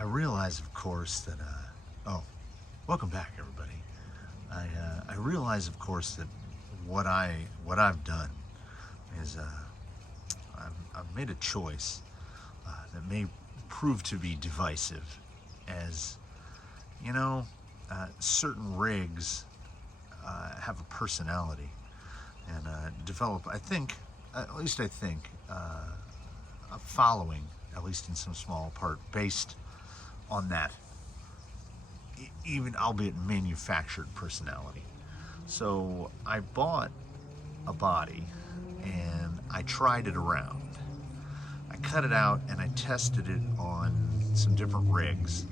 I realize, of course, that, oh, welcome back, everybody. I realize, of course, that what I've done is, I've made a choice that may prove to be divisive, as, you know, certain rigs have a personality and develop, I think, at least I think, a following, at least in some small part, based on that, even albeit manufactured personality. So I bought a body and I tried it around. I cut it out and I tested it on some different rigs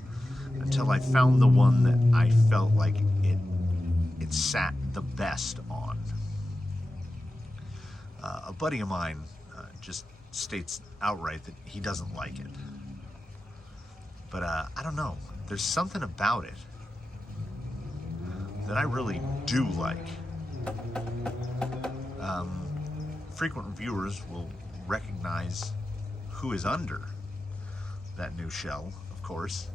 until I found the one that I felt like it sat the best on. A buddy of mine just states outright that he doesn't like it. But I don't know, there's something about it that I really do like. Frequent viewers will recognize who is under that new shell, of course.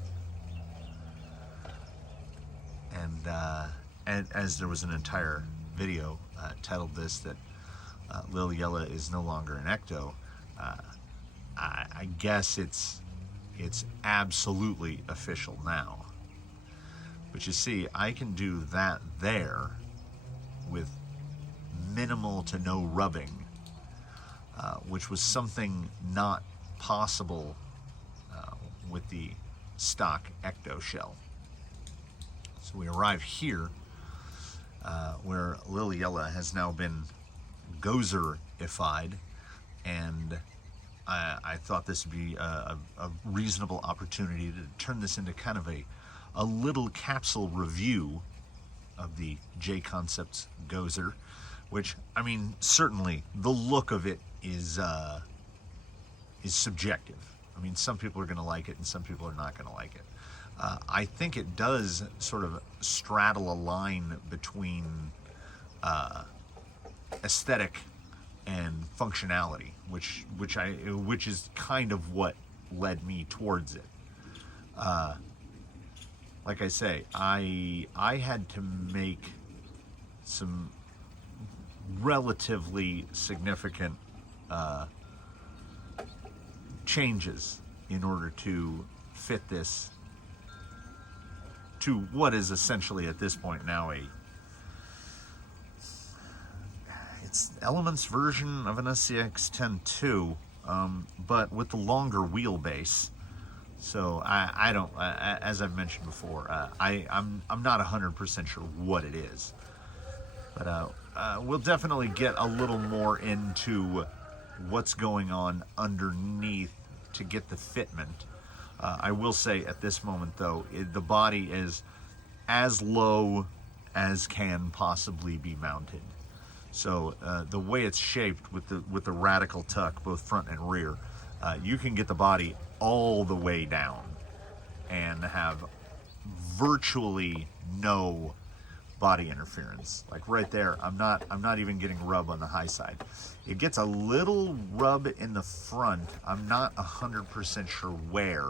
And as there was an entire video titled this, that Lil Yella is no longer an ecto, I guess it's absolutely official now. But you see, I can do that there with minimal to no rubbing, which was something not possible with the stock ecto shell. So we arrive here where Lil Yella has now been Gozer-ified, and I thought this would be a reasonable opportunity to turn this into kind of a little capsule review of the JConcepts Gozer, which, I mean, certainly the look of it is subjective. I mean, some people are going to like it and some people are not going to like it. I think it does sort of straddle a line between aesthetic and functionality, which is kind of what led me towards it. Like I say, I had to make some relatively significant changes in order to fit this to what is essentially at this point now it's Element's version of an SCX 10.2, but with the longer wheelbase. So I don't, as I've mentioned before, I'm not 100% sure what it is, but we'll definitely get a little more into what's going on underneath to get the fitment. I will say at this moment, though, the body is as low as can possibly be mounted. So the way it's shaped with the radical tuck, both front and rear, you can get the body all the way down and have virtually no body interference. Like right there, I'm not even getting rub on the high side. It gets a little rub in the front. I'm not 100% sure where,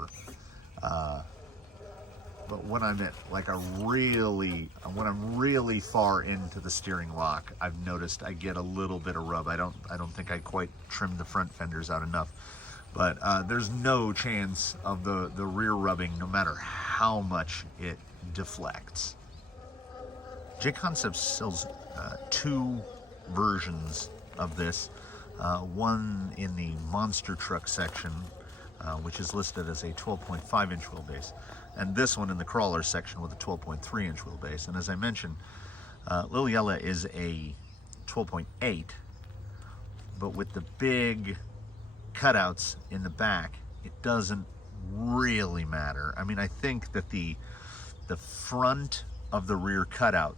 but when I'm at like when I'm really far into the steering lock, I've noticed I get a little bit of rub. I don't think I quite trimmed the front fenders out enough, but there's no chance of the rear rubbing, no matter how much it deflects. JConcepts sells two versions of this, one in the monster truck section, which is listed as a 12.5 inch wheelbase, and this one in the crawler section with a 12.3 inch wheelbase. And as I mentioned, Lil Yella is a 12.8, but with the big cutouts in the back, it doesn't really matter. I mean, I think that the front of the rear cutout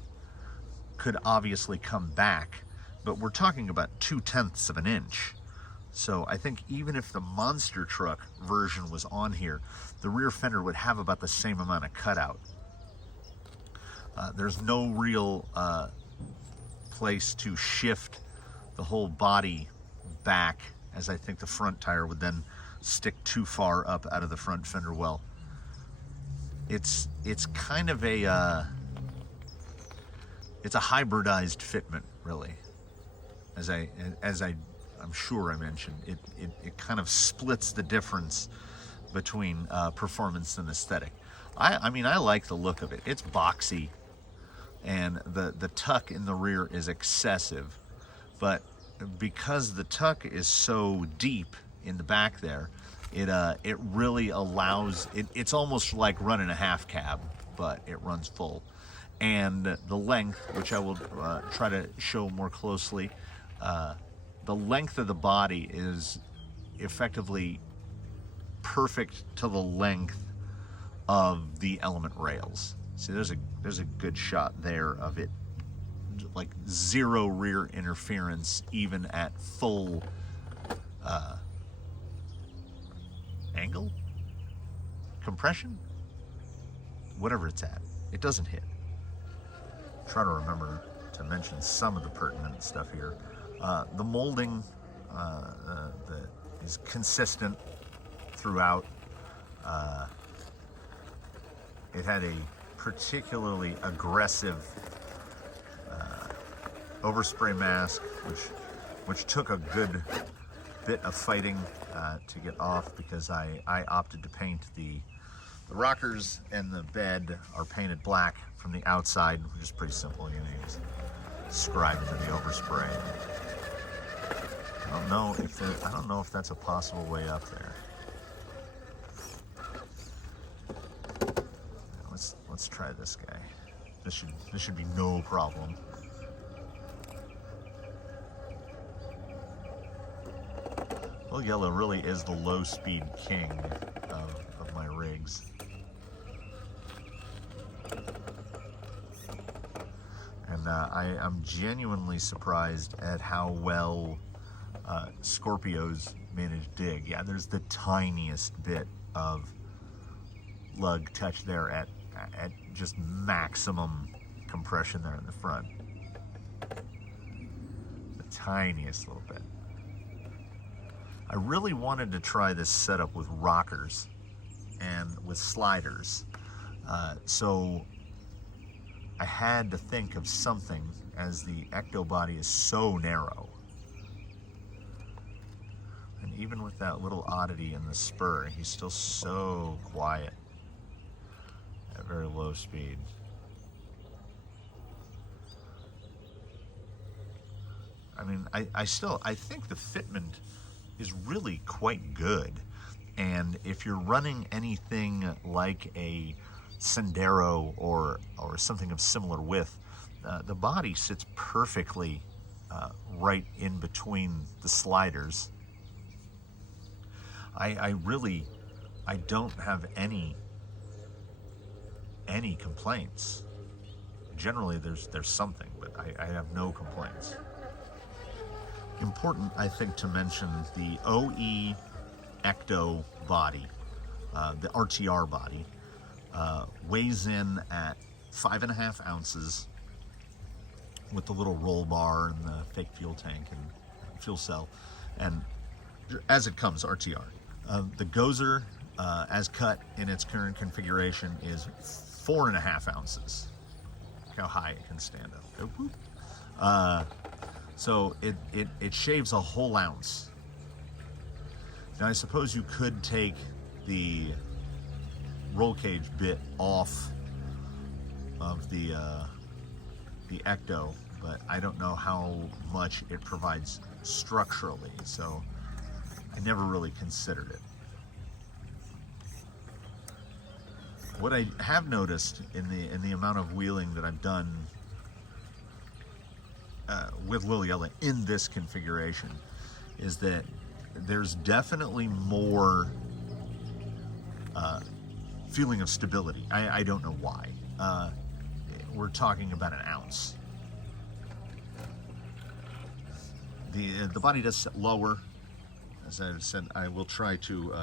could obviously come back, but we're talking about 0.2 of an inch. So I think even if the monster truck version was on here, the rear fender would have about the same amount of cutout. There's no real place to shift the whole body back, as I think the front tire would then stick too far up out of the front fender well. it's kind of a it's a hybridized fitment, really. As I'm sure I mentioned, it kind of splits the difference between performance and aesthetic. I mean, I like the look of it. It's boxy, and the tuck in the rear is excessive, but because the tuck is so deep in the back there, it really allows it. It's almost like running a half cab, but it runs full. And the length, which I will try to show more closely, the length of the body is effectively perfect to the length of the element rails. See, there's a good shot there of it, like zero rear interference, even at full angle, compression, whatever it's at. It doesn't hit. Try to remember to mention some of the pertinent stuff here. The molding is consistent throughout. It had a particularly aggressive overspray mask, which took a good bit of fighting to get off, because I opted to paint the rockers, and the bed are painted black from the outside, which is pretty simple. You know, you just scribe into the overspray. I don't know if that's a possible way up there. Let's try this guy. This should be no problem. Well, yellow really is the low-speed king of my rigs. And I'm genuinely surprised at how well Scorpios manage dig. Yeah, there's the tiniest bit of lug touch there at just maximum compression there in the front. The tiniest little bit. I really wanted to try this setup with rockers and with sliders. So I had to think of something, as the ecto body is so narrow. And even with that little oddity in the spur, he's still so quiet at very low speed. I mean, I think the fitment is really quite good. And if you're running anything like a Sendero or something of similar width, the body sits perfectly right in between the sliders. I don't have any complaints. Generally there's something, but I have no complaints. Important, I think, to mention the OE Ecto body, the RTR body, weighs in at 5.5 ounces with the little roll bar and the fake fuel tank and fuel cell, and as it comes, RTR. The Gozer, as cut in its current configuration, is 4.5 ounces. Look how high it can stand up. So it shaves a whole ounce. Now I suppose you could take the roll cage bit off of the Ecto, but I don't know how much it provides structurally, so I never really considered it. What I have noticed in the amount of wheeling that I've done with Liliella in this configuration is that there's definitely more feeling of stability. I don't know why. We're talking about an ounce. The body does sit lower. As I said, I will try to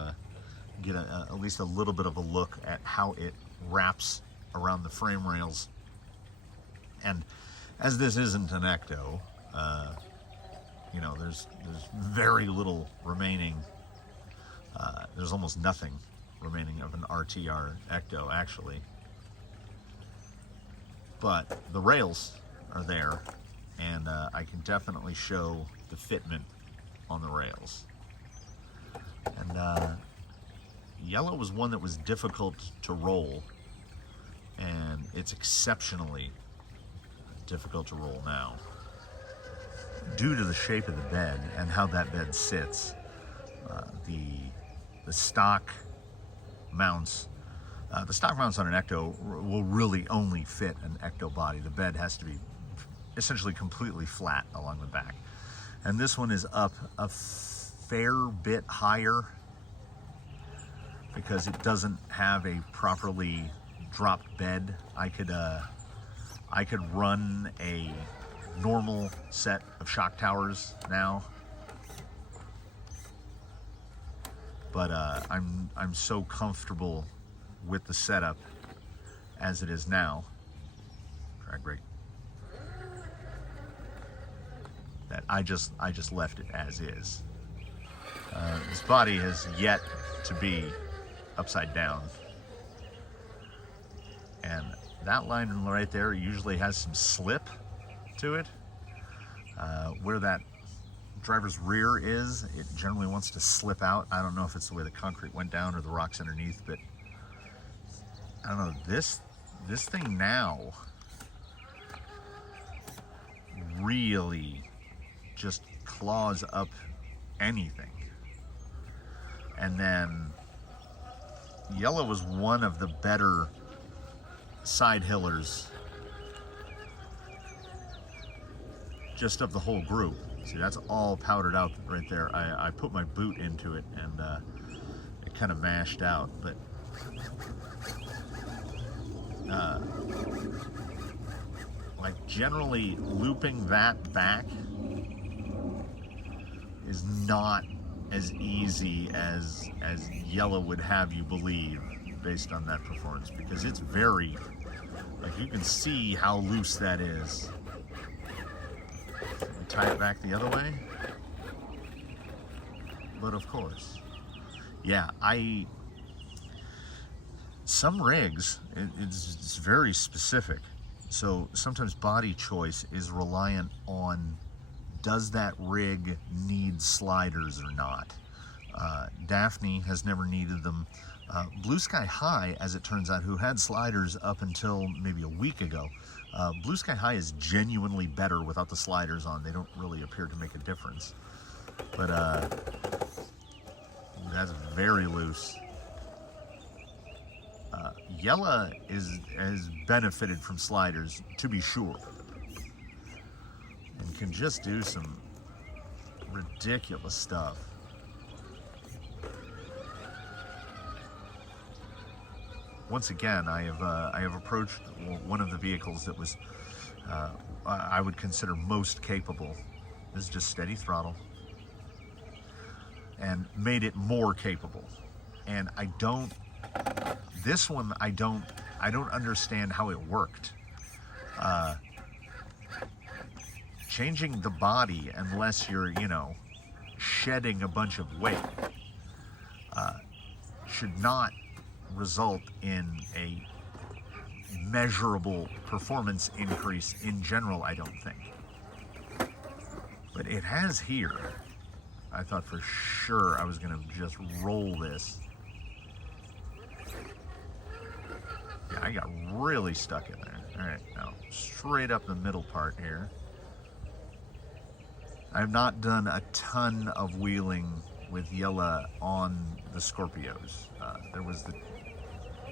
get at least a little bit of a look at how it wraps around the frame rails. And as this isn't an Ecto, you know, there's very little remaining. There's almost nothing remaining of an RTR Ecto, actually. But the rails are there, and I can definitely show the fitment on the rails. And yellow was one that was difficult to roll, and it's exceptionally difficult to roll now due to the shape of the bed and how that bed sits. The stock mounts, on an Ecto will really only fit an Ecto body. The bed has to be essentially completely flat along the back, and this one is up a fair bit higher because it doesn't have a properly dropped bed. I could run a normal set of shock towers now, but I'm so comfortable with the setup as it is now, drag brake, that I just left it as is. This body has yet to be upside down, and that line right there usually has some slip to it. Where that driver's rear is, it generally wants to slip out. I don't know if it's the way the concrete went down or the rocks underneath, but I don't know, this thing now really just claws up anything. And then yellow was one of the better side hillers just of the whole group. See, that's all powdered out right there. I put my boot into it, and it kind of mashed out, but like generally looping that back is not as easy as yellow would have you believe based on that performance, because it's very, like, you can see how loose that is. Tie it back the other way, but of course, yeah, some rigs, it's very specific, so sometimes body choice is reliant on, does that rig need sliders or not? Daphne has never needed them. Blue Sky High, as it turns out, who had sliders up until maybe a week ago, Blue Sky High is genuinely better without the sliders on. They don't really appear to make a difference. But that's very loose. Yella has benefited from sliders, to be sure, and can just do some ridiculous stuff. Once again, I have approached one of the vehicles that was I would consider most capable. This is just steady throttle, and made it more capable. And this one I don't understand how it worked. Changing the body, unless you're, shedding a bunch of weight, should not result in a measurable performance increase in general, I don't think. But it has here. I thought for sure I was gonna just roll this. Yeah, I got really stuck in there. All right, now straight up the middle part here. I've not done a ton of wheeling with Yella on the Scorpios. There was the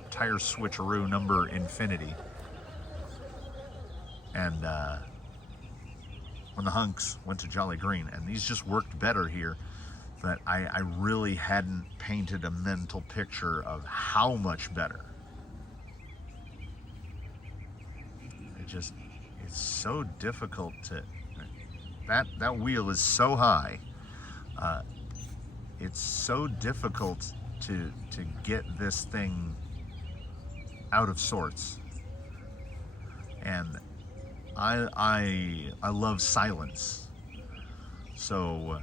tire switcheroo number infinity, and when the hunks went to Jolly Green, and these just worked better here, but I really hadn't painted a mental picture of how much better. It's so difficult to, that wheel is so high, it's so difficult to get this thing out of sorts. And I love silence, so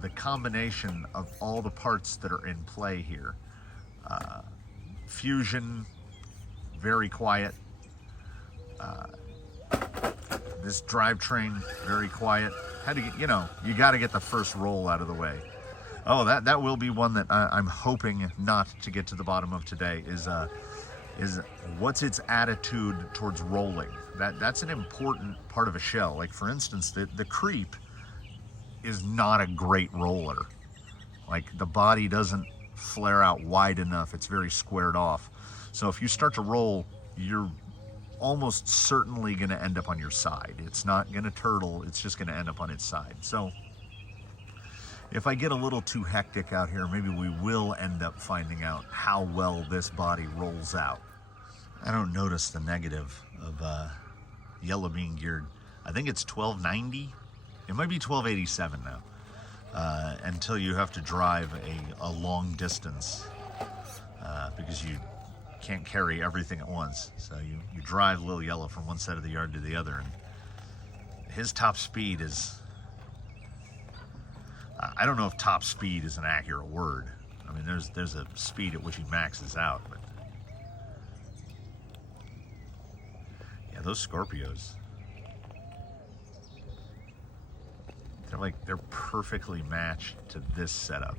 the combination of all the parts that are in play here, Fusion, very quiet. This drivetrain, very quiet. Had to get, you got to get the first roll out of the way. Oh, that will be one that I'm hoping not to get to the bottom of today. Is what's its attitude towards rolling? That's an important part of a shell. Like for instance, the creep is not a great roller. Like the body doesn't flare out wide enough. It's very squared off. So if you start to roll, you're almost certainly going to end up on your side. It's not going to turtle. It's just going to end up on its side. So if I get a little too hectic out here, maybe we will end up finding out how well this body rolls out. I don't notice the negative of yellow being geared. I think it's 1290. It might be 1287 now. Until you have to drive a long distance because you can't carry everything at once. So you drive Little Yellow from one side of the yard to the other, and his top speed is, I don't know if top speed is an accurate word. I mean, there's a speed at which he maxes out, but yeah, those Scorpios, they're perfectly matched to this setup.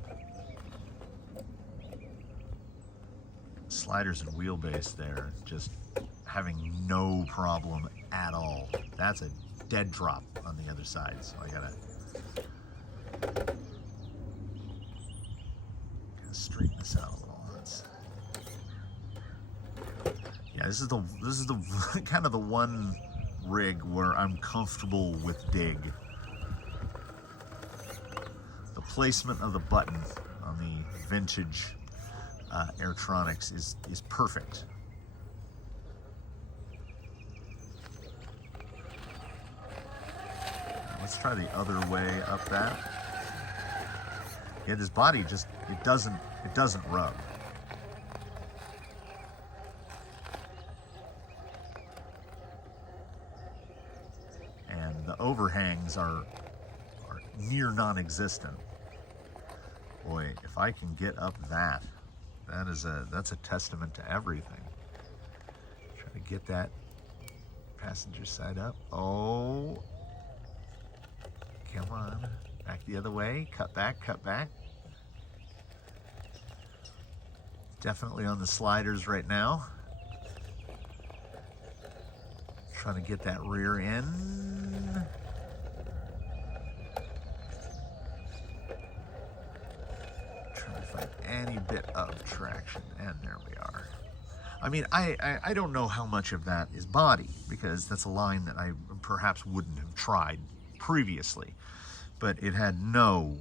Sliders and wheelbase there, just having no problem at all. That's a dead drop on the other side, so I gotta straighten this out a little. Yeah, this is the kind of the one rig where I'm comfortable with dig. The placement of the button on the vintage Airtronics is perfect. Let's try the other way up that. Yeah, this body just it doesn't rub. And the overhangs are near non-existent. Boy, if I can get up that's a testament to everything. Try to get that passenger side up. Oh, come on, back the other way, cut back. Definitely on the sliders right now. Trying to get that rear end. Trying to find any bit of traction, and there we are. I mean, I don't know how much of that is body, because that's a line that I perhaps wouldn't have tried previously, but it had no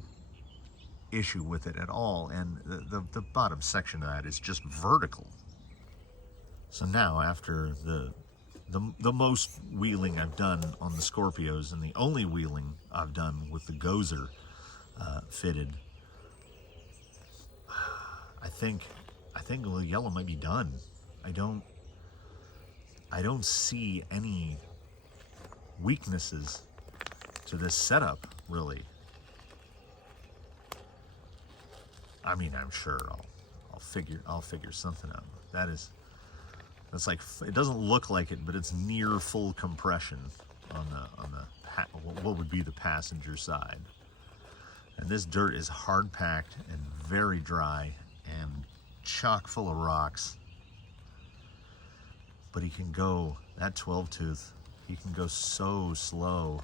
issue with it at all, and the bottom section of that is just vertical. So now, after the most wheeling I've done on the Scorpios, and the only wheeling I've done with the Gozer fitted, I think the yellow might be done. I don't see any weaknesses to this setup, really. I mean, I'm sure I'll figure something out. That's like, it doesn't look like it, but it's near full compression on what would be the passenger side. And this dirt is hard packed and very dry and chock full of rocks. But he can go, that 12 tooth, he can go so slow.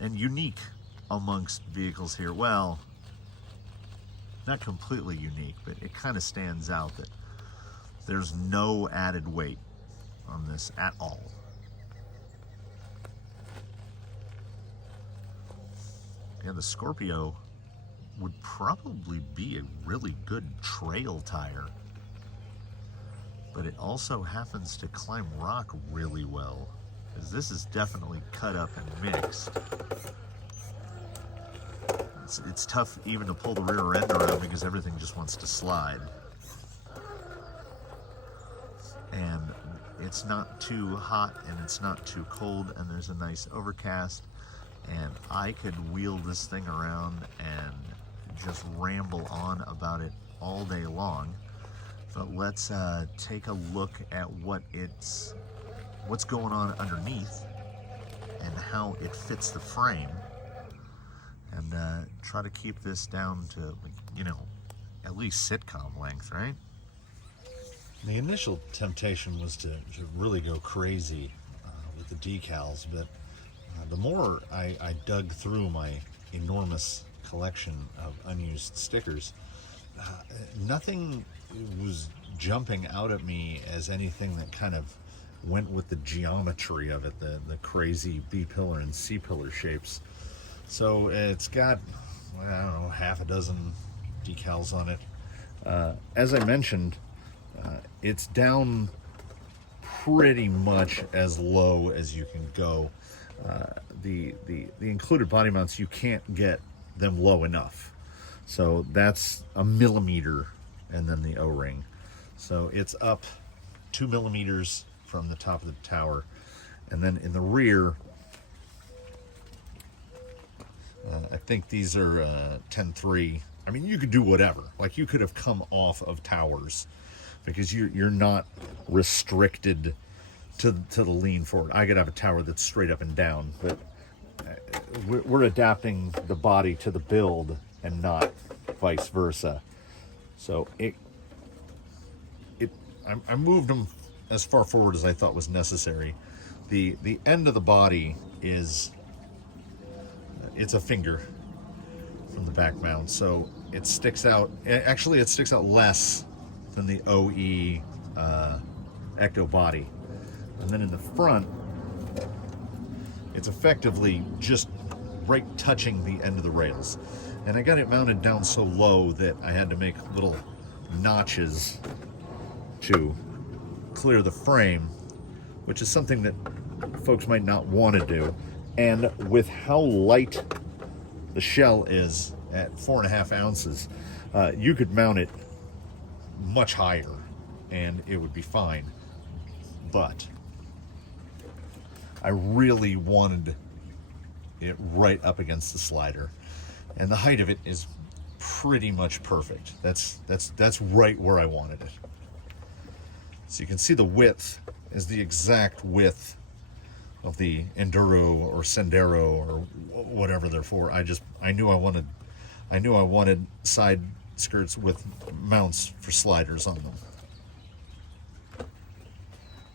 And unique amongst vehicles here. Well, not completely unique, but it kind of stands out that there's no added weight on this at all. Yeah, the Scorpio would probably be a really good trail tire, but it also happens to climb rock really well, because this is definitely cut up and mixed. It's tough even to pull the rear end around because everything just wants to slide. And it's not too hot and it's not too cold, and there's a nice overcast, and I could wheel this thing around and just ramble on about it all day long, but let's take a look at what's going on underneath and how it fits the frame, and try to keep this down to, you know, at least sitcom length, right? The initial temptation was to really go crazy with the decals, but the more I dug through my enormous collection of unused stickers, nothing was jumping out at me as anything that kind of went with the geometry of it, the crazy B-pillar and C-pillar shapes. So it's got, I don't know, half a dozen decals on it. As I mentioned, it's down pretty much as low as you can go. The included body mounts, you can't get them low enough. So that's 1 millimeter, and then the O-ring. So it's up 2 millimeters from the top of the tower. And then in the rear, I think these are 10.3. I mean, you could do whatever. Like, you could have come off of towers, because you're not restricted to the lean forward. I could have a tower that's straight up and down, but we're adapting the body to the build and not vice versa. So I moved them as far forward as I thought was necessary. The end of the body it's a finger from the back mount, so it sticks out. Actually, it sticks out less than the OE Ecto body. And then in the front, it's effectively just right touching the end of the rails. And I got it mounted down so low that I had to make little notches to clear the frame, which is something that folks might not want to do. And with how light the shell is at 4.5 ounces, you could mount it much higher and it would be fine. But I really wanted it right up against the slider, and the height of it is pretty much perfect. That's right where I wanted it. So you can see the width is the exact width of the Enduro or Sendero or whatever they're for. I knew I wanted side skirts with mounts for sliders on them.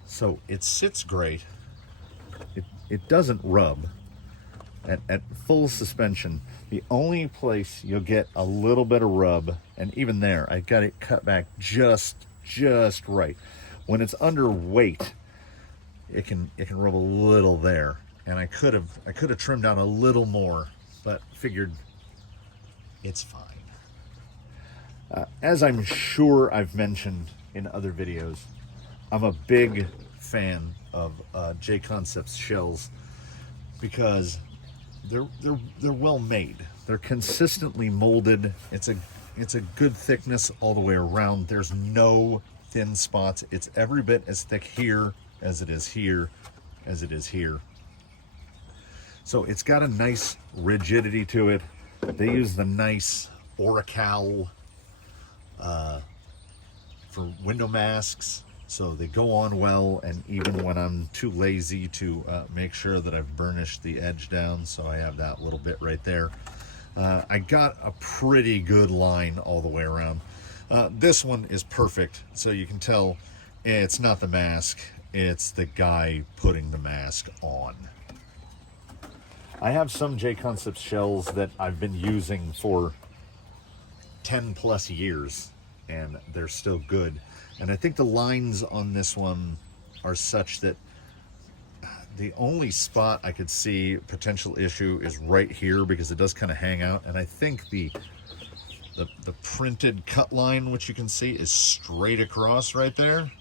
So it sits great. It doesn't rub. At full suspension, the only place you'll get a little bit of rub, and even there, I got it cut back just right. When it's under weight, it can rub a little there, and I could have trimmed out a little more, but figured it's fine. As I'm sure I've mentioned in other videos, I'm a big fan of JConcepts shells because they're well made. They're consistently molded. It's a good thickness all the way around. There's no thin spots. It's every bit as thick here as it is here as it is here. So it's got a nice rigidity to it. They use the nice Oracal for window masks, so they go on well, and even when I'm too lazy to make sure that I've burnished the edge down, so I have that little bit right there, I got a pretty good line all the way around. This one is perfect, so you can tell it's not the mask, it's the guy putting the mask on. I have some JConcepts shells that I've been using for 10 plus years, and they're still good. And I think the lines on this one are such that the only spot I could see potential issue is right here, because it does kind of hang out. And I think the printed cut line, which you can see, is straight across right there,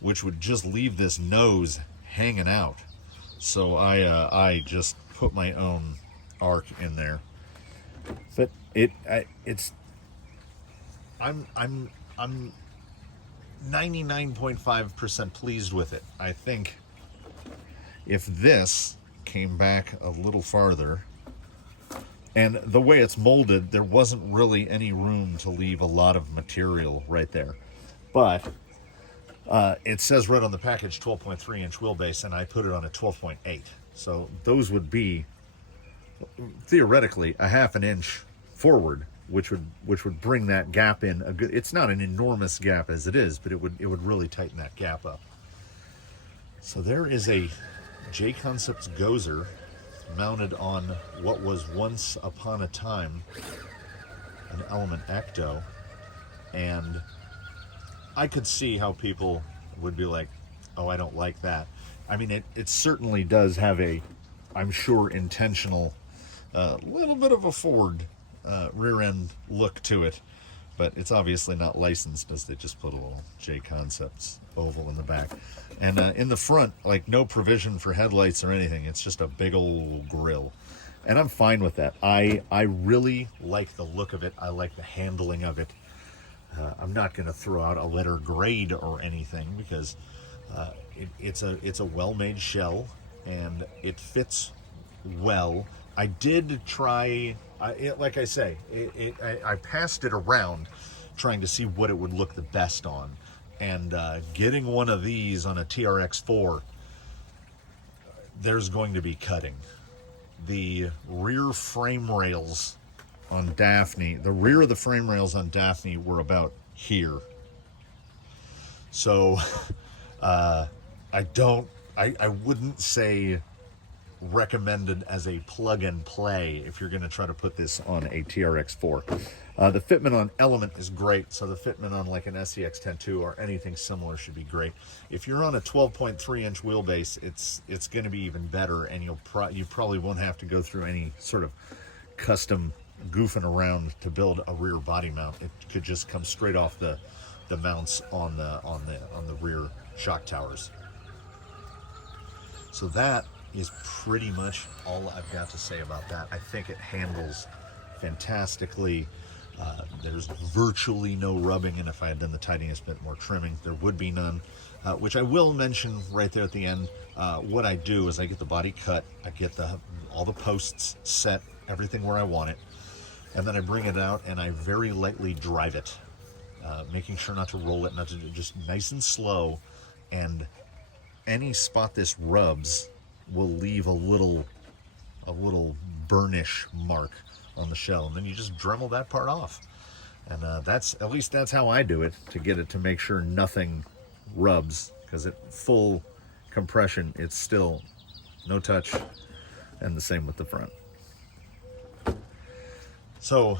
which would just leave this nose hanging out. So I just put my own arc in there. But I'm 99.5% pleased with it. I think if this came back a little farther And the way it's molded, there wasn't really any room to leave a lot of material right there. But it says right on the package 12.3 inch wheelbase, and I put it on a 12.8. So those would be theoretically a half an inch forward, which would bring that gap in a good. It's not an enormous gap as it is, but it would really tighten that gap up. So there is a JConcepts Gozer mounted on what was once upon a time an Element Ecto, and I could see how people would be like, oh, I don't like that. I mean, it certainly does have a, I'm sure, intentional little bit of a forward rear end look to it, but it's obviously not licensed, as they just put a little JConcepts oval in the back. And in the front, like, no provision for headlights or anything. It's just a big old grill. And I'm fine with that. I really like the look of it. I like the handling of it. I'm not going to throw out a letter grade or anything, because it's a well-made shell and it fits well. I did try, like I say, I passed it around trying to see what it would look the best on. And getting one of these on a TRX4, there's going to be cutting. The rear frame rails on Daphne, the rear of the frame rails on Daphne were about here. So I wouldn't say recommended as a plug and play if you're going to try to put this on a TRX4. The fitment on Element is great, so the fitment on like an SCX 10.2 or anything similar should be great. If you're on a 12.3 inch wheelbase, it's going to be even better, and you probably won't have to go through any sort of custom goofing around to build a rear body mount. It could just come straight off the mounts on the rear shock towers. So that is pretty much all I've got to say about that. I think it handles fantastically. There's virtually no rubbing, and if I had done the tiniest bit more trimming, there would be none, which I will mention right there at the end. What I do is I get the body cut, I get all the posts set, everything where I want it, and then I bring it out and I very lightly drive it, making sure not to roll it, not to just nice and slow, and any spot this rubs will leave a little burnish mark on the shell, and then you just Dremel that part off. And that's how I do it, to get it to make sure nothing rubs, because at full compression it's still no touch, and the same with the front. So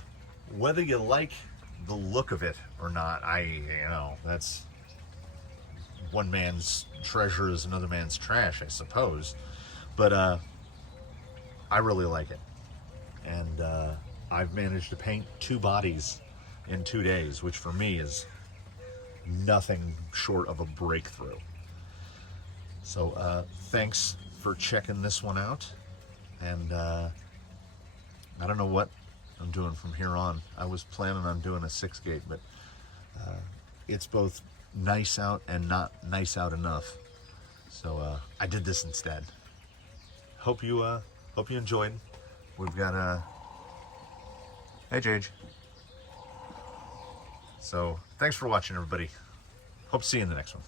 whether you like the look of it or not, that's one man's treasure is another man's trash, I suppose. But I really like it. And I've managed to paint 2 bodies in 2 days, which for me is nothing short of a breakthrough. So thanks for checking this one out. And I don't know what I'm doing from here on. I was planning on doing a 6-gate, but it's both nice out and not nice out enough. So I did this instead. Hope you enjoyed. We've got hey Jage. So thanks for watching, everybody. Hope to see you in the next one.